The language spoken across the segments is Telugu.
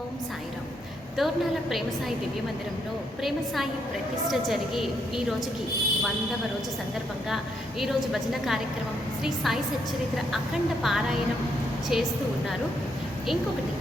ఓం సాయిరామ్ దోర్నాల ప్రేమసాయి దివ్య మందిరంలో ప్రేమసాయి ప్రతిష్ట జరిగి ఈ రోజుకి వందవ రోజు సందర్భంగా ఈరోజు భజన కార్యక్రమం శ్రీ సాయి సచ్చరిత్ర అఖండ పారాయణం చేస్తూ ఉన్నారు. ఇంకొకటి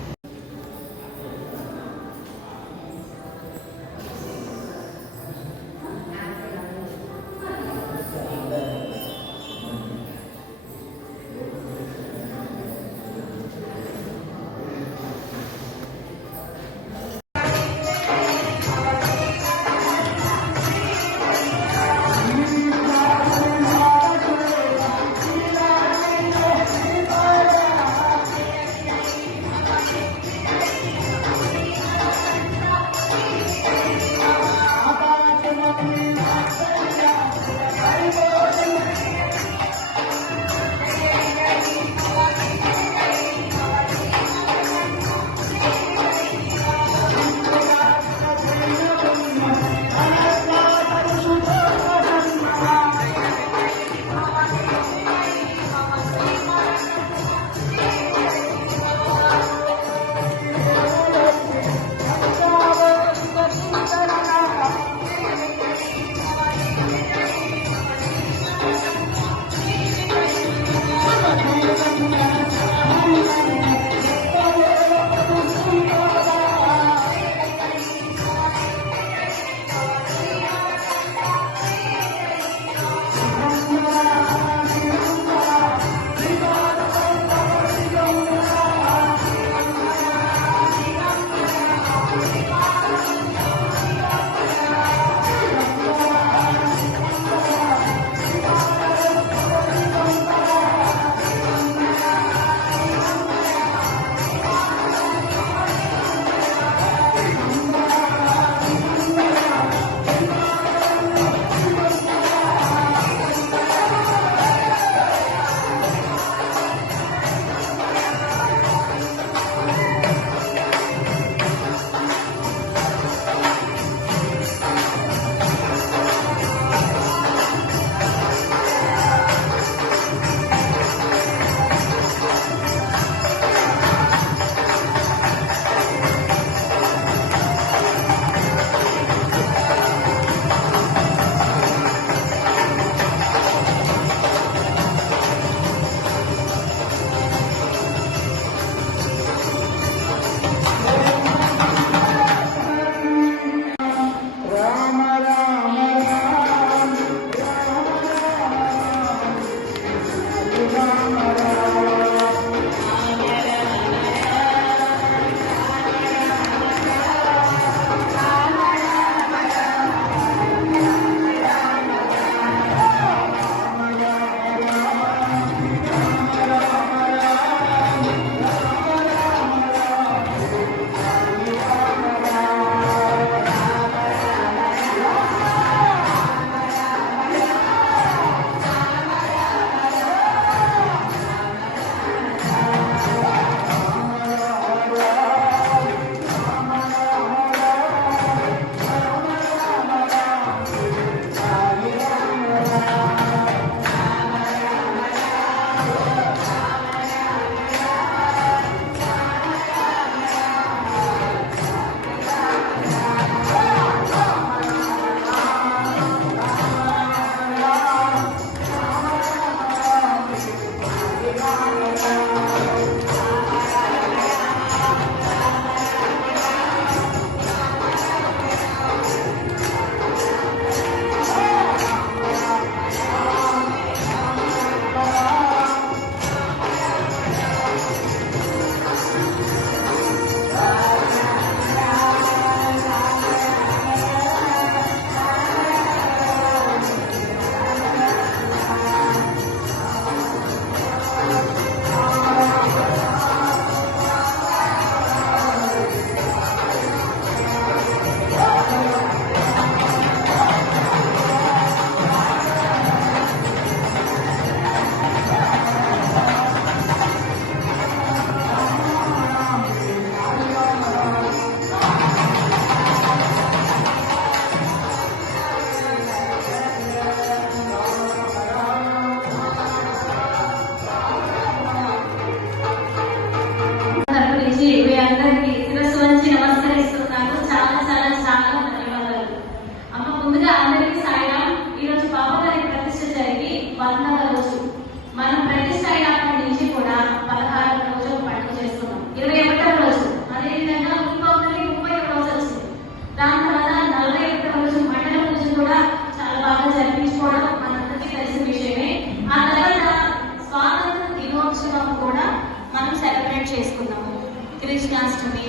chance to meet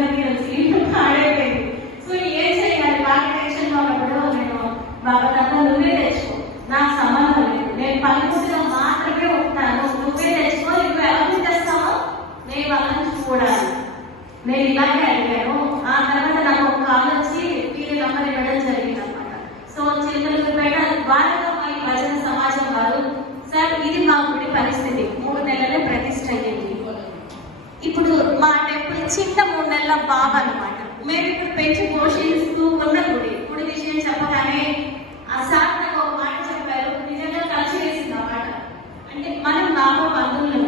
మనకి స్లీప్ పాడైపోయింది సో ఏం చేయాలి? బాగా టెన్షన్ ఉన్నప్పుడు నేను బాబా తాత నువ్వే తెచ్చుకో. నాకు సంబంధం లేదు. నేను పని చిన్న మూడు నెలల బాబు అనమాట మేము ఇప్పుడు పెంచి పోషిస్తూ ఉన్న గుడి గుడి విషయం చెప్పగానే ఆ సార్ ఒక మాట చెప్పారు. నిజంగా కలిసి వేసింది అన్నమాట అంటే మనం బాబు బంధువులు.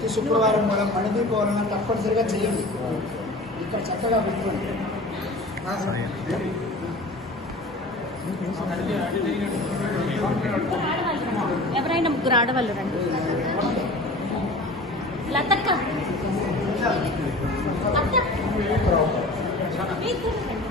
ప్రతి శుక్రవారం కూడా మణిదీపావళన తప్పనిసరిగా చేయండి. ఇక్కడ చక్కగా పెట్టుకోండి. ఎవరైనా ముగ్గురు ఆడవాళ్ళు రండి. లత అత్త మీరు రండి.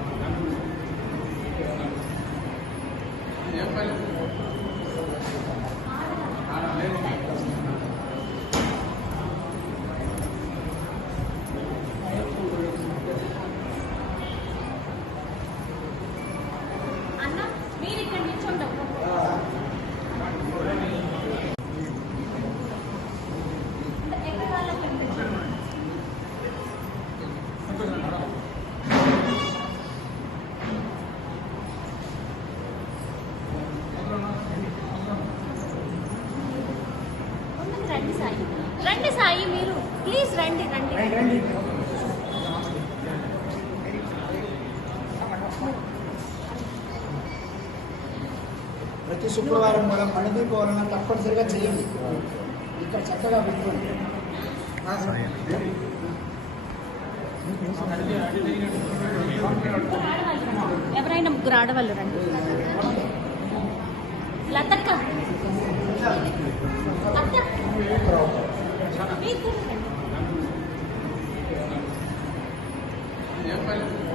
అన్న మీరు ఇక్కడ నిల్చుండవు ఎక్కడ వాళ్ళకి కనిపించండి. ముందుకు రండి సాయి రండి సాయి మీరు. ప్లీజ్ రండి రండి. రండి ప్రతి శుక్రవారం కూడా మణిదీపావళన తప్పనిసరిగా చేయండి. ఇక్కడ చక్కగా పెట్టుకోండి. ఎవరైనా ముగ్గురు ఆడవాళ్ళు రండి. Yeah,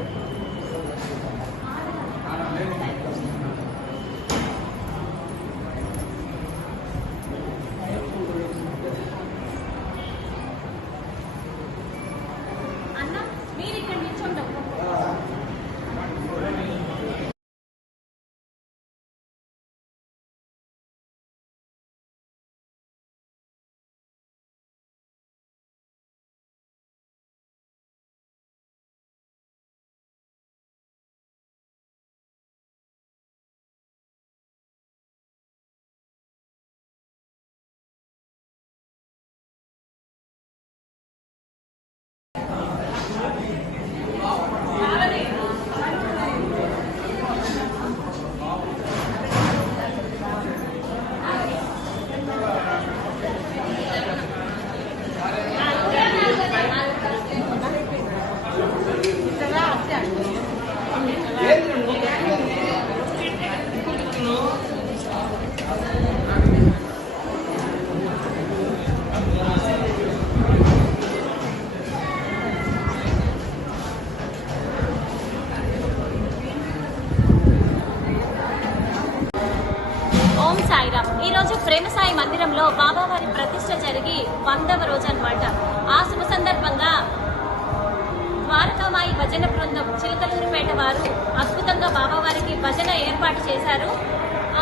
వారు అద్భుతంగా బాబావారికి భజన ఏర్పాటు చేశారు.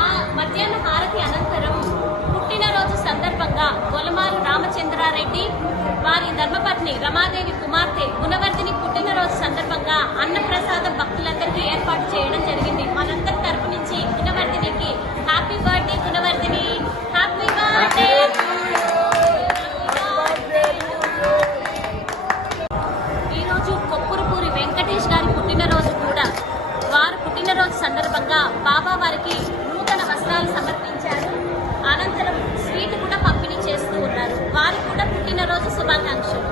ఆ మధ్యాహ్న హారతి అనంతరం పుట్టినరోజు సందర్భంగా గొలమారు రామచంద్రారెడ్డి వారి ధర్మపత్ని రమాదేవి కుమార్తె గుణవర్ధిని పుట్టినరోజు సందర్భంగా అన్నప్రసాదం భక్తులందరికీ ఏర్పాటు చేయడం జరిగింది. మనందరి తరపు నుంచి గుణవర్ధినికి happy birthday Gunavardhini. Happy birthday. ఈరోజు కొప్పురుపూరి వెంకటేష్ గారి బాబా వారికి నూతన వస్త్రాలు సమర్పించారు. అనంతరం స్వీట్ కూడా పంపిణీ చేస్తూ ఉన్నారు. వారికి కూడా పుట్టినరోజు శుభాకాంక్షలు.